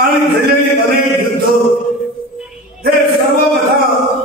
आणि घडलेली अनेक युद्ध हे सर्व कथा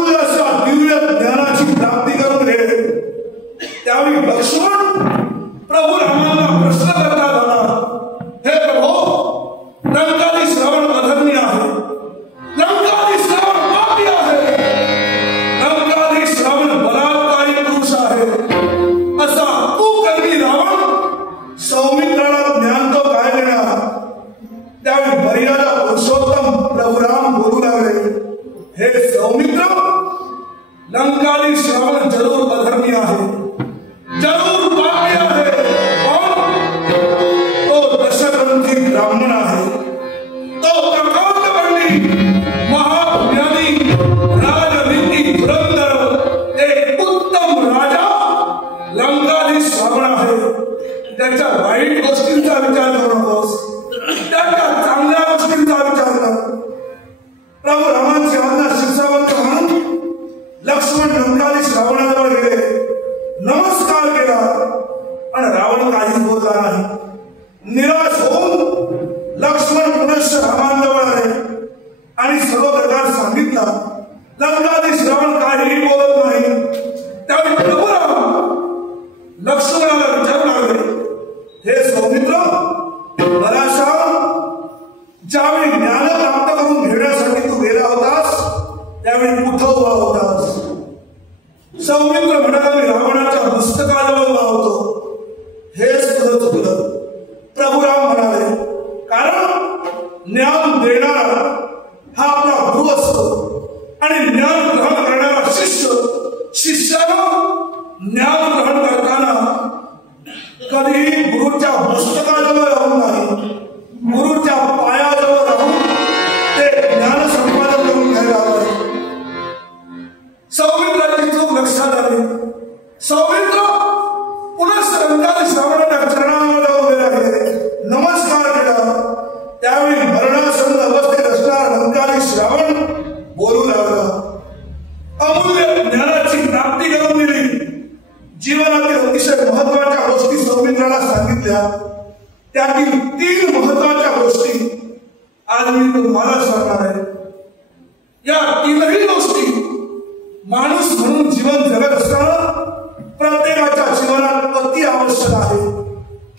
अमूल्य असा दिव्य ज्ञानाची प्राप्ती करून घे। त्यावेळी लक्ष्मण प्रभू रामांना प्रश्न करतात आला, हे प्रभो, लंकाधी श्रावण अधर्मी आहे, लंकाधी श्रावण पापी आहे, लंकाधी श्रावण बलात्कारी पुरुष आहे, असा कुकर्मी रावण सौमित्राला ज्ञान तो काय देणार? त्यावेळी मर्यादा पुरुषोत्तम प्रभू राम बोलू लागले, हे सौमित्र, लंकाधी श्रावण जरूर अधर्मी आहे, जरूर पापी आहे, तो दशग्रंथी ब्राह्मण आहे, तो प्रकांड पंडित महाज्ञानी राजनीती धुरंधर एक उत्तम राजा लंकाधी श्रावण आहे। त्याच्या वाईट गोष्टींचा विचार करू नकोस, त्याच्या चांगल्या गोष्टींचा विचार कर। प्रभू रामांची आज्ञा शिरसावंत म्हणून लक्ष्मण लंकाधी श्रावणाजवळ गेले, नमस्कार केला आणि रावण काहीच बोलला नाही। निराश होऊन लक्ष्मण पुनश्च रामांजवळ आले आणि सर्व प्रकार सांगितला। लंकाधी श्रावण काहीही बोलत नाही। त्यावेळी प्रभू राम लक्ष्मणाला विचारू लागले, हे सौमित्र, बराचसा ज्यावेळी ज्ञान प्राप्त करून घेण्यासाठी तू गेला होतास त्यावेळी कुठं उभा होतास? सौमित्र म्हणाला, मी रावणाच्या मस्तकाजवळ उभा होतो। हेच तुझं चुकलं। प्रभू राम म्हणाले, कारण ज्ञान देणारा हा आपला गुरु असतो आणि ज्ञान ग्रहण करणारा शिष्य, शिष्यानं ज्ञान ग्रहण करताना कधीही गुरुच्या मस्तकाजवळ राहून नाही, गुरुच्या पायाजवळ राहून ते ज्ञान संपादन करून घ्यायला हवं। सौमित्राची चूक लक्षात आली। सौमित्र पुन्हा लंकाधी श्रावणाच्या चरणांमध्ये उभे राहिले, नमस्कार केला। त्यावेळी मरणासन्न अवस्थेत असणारा लंकाधी श्रावण बोलू लागला, अमूल्य ज्ञानाची प्राप्ती करून दिली। जीवनातील अतिशय महत्वाच्या गोष्टी सौमित्राला सांगितल्या, त्यातील 3 महत्वाच्या गोष्टी आज मी तुम्हाला सांगणार आहे। या 3ही गोष्टी माणूस म्हणून जीवन जगत असताना प्रत्येकाच्या जीवनात अति आवश्यक आहे।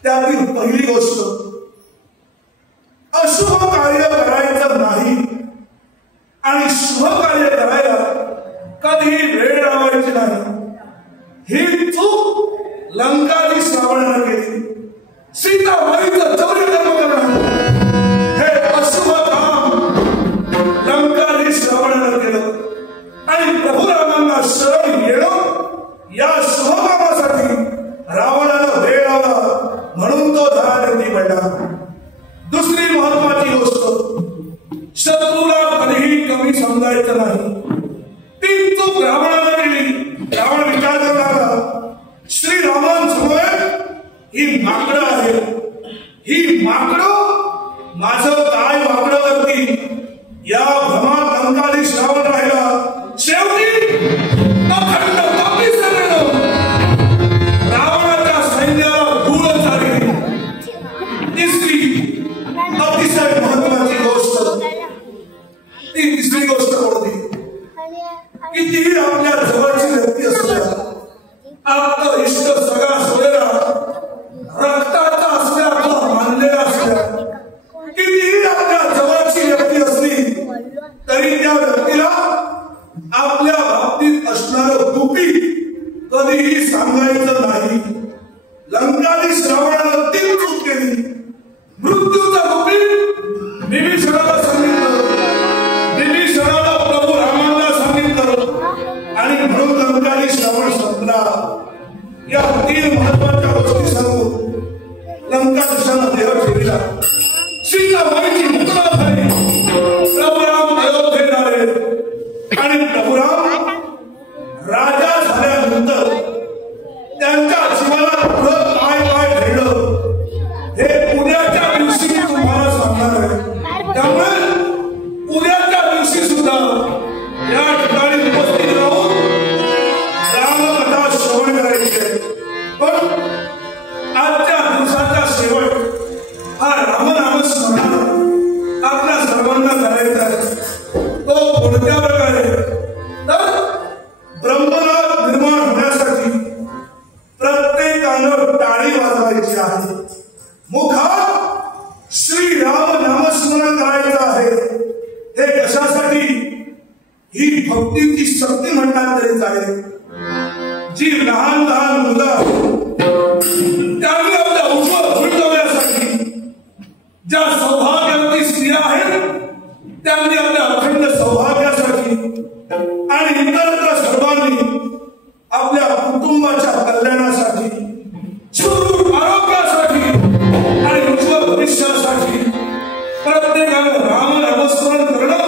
त्यातील पहिली गोष्ट, अशुभ कार्य करायचं नाही आणि शुभ कार्य करायला कधीही वेळ लावायची नाही। ही चूक लंकाधी श्रावणानं केली। सीताबाईचं चौर्य कर्म करणं हे अशुभ काम लंकाधी श्रावणानं केलं आणि प्रभू रामांना शरण येणं या शुभ कामासाठी रावणाला वेळ लावला, म्हणून तो धराधरी पडला। दुसरी महत्वाची गोष्ट, शत्रूला कधीही कमी समजायचं नाही। ती चूक रावणानं केली। रावण विचार करू लागला, श्रीरामांसमोर ही माकडं आहे, ही माकडं माझं काय वाकडं करतील, या भ्रमात लंकाधी श्रावण राहिला। शेवटी अखंड पापी सैन्यानं रावणाच्या सैन्याला धूळ झाली। तिसरी अतिशय महत्वाची गोष्ट, ती तिसरी गोष्ट कोणती? कितीही आपल्या जवळची व्यक्ती असल्या, आपला इष्ट सगळा सोयरा रक्ताचा असल्या, आपला मानलेला असल्या, कितीही आपल्या जवळची व्यक्ती असली तरी त्या व्यक्तीला आपल्या बाबतीत असणारं दुःखी कधीही सांगायचं नाही। लंकाधी श्रावणानं 3 चूक केली। मृत्यूचा गुपित विभीषणाला सांगितलं, विभीषणाला प्रभू रामांना सांगितलं आणि म्हणून लंकाधी श्रावण संपला। या 3 महत्वाच्या गोष्टी सांगून लंकाधीशानं देह ठेवला। सीताबाईची मुक्ता झाली, प्रभू राम अयोध्येत आले आणि प्रभू राम राजा झाल्यानंतर त्यांच्या जीवनात भक्तीची शक्ती म्हणतात तरी चालेल. जी लहान लहान मुलं त्यांनी आपल्या उज्ज्वल भवितव्यासाठी ज्या सौभाग्यवती स्त्रिया आहेत त्यांनी आपल्या अखंड सौभाग्यासाठी आणि इतरत्र सर्वांनी आपल्या कुटुंबाच्या कल्याणासाठी, सुदृढ आरोग्यासाठी आणि उज्ज्वल भविष्यासाठी प्रत्येकानं राम नामस्मरण करणं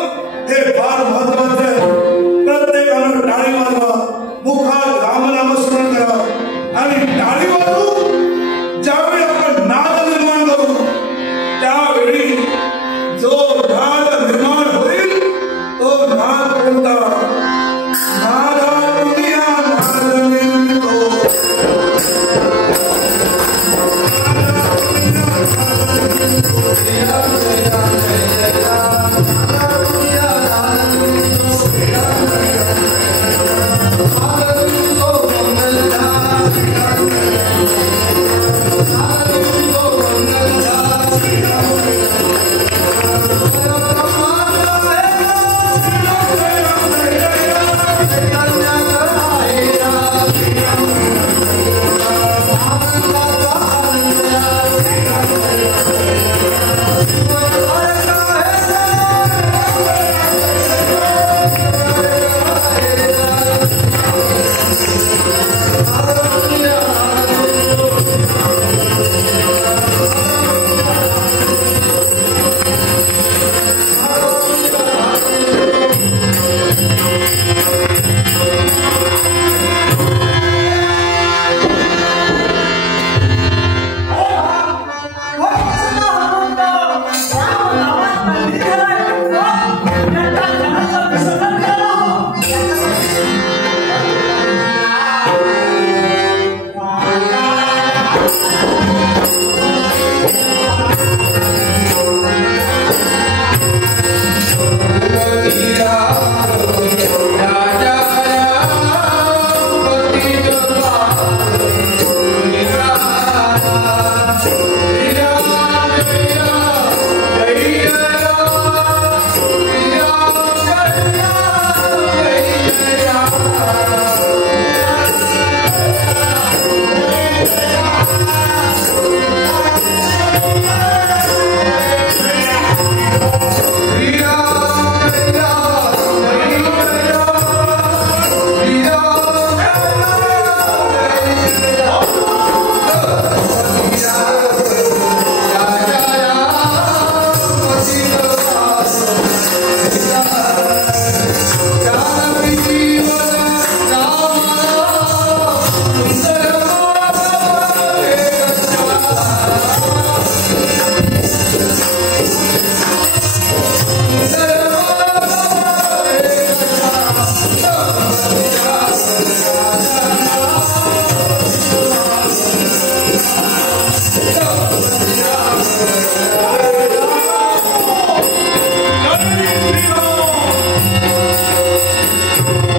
हे फार महत्वाचे आहे. प्रत्येकानं टाळी वाजवा, मुखात राम नामस्मरण करा आणि टाळी वाजवू. ज्यावेळी आपण नाद निर्माण करू त्यावेळी जो नाद निर्माण होईल तो नाद कोणता?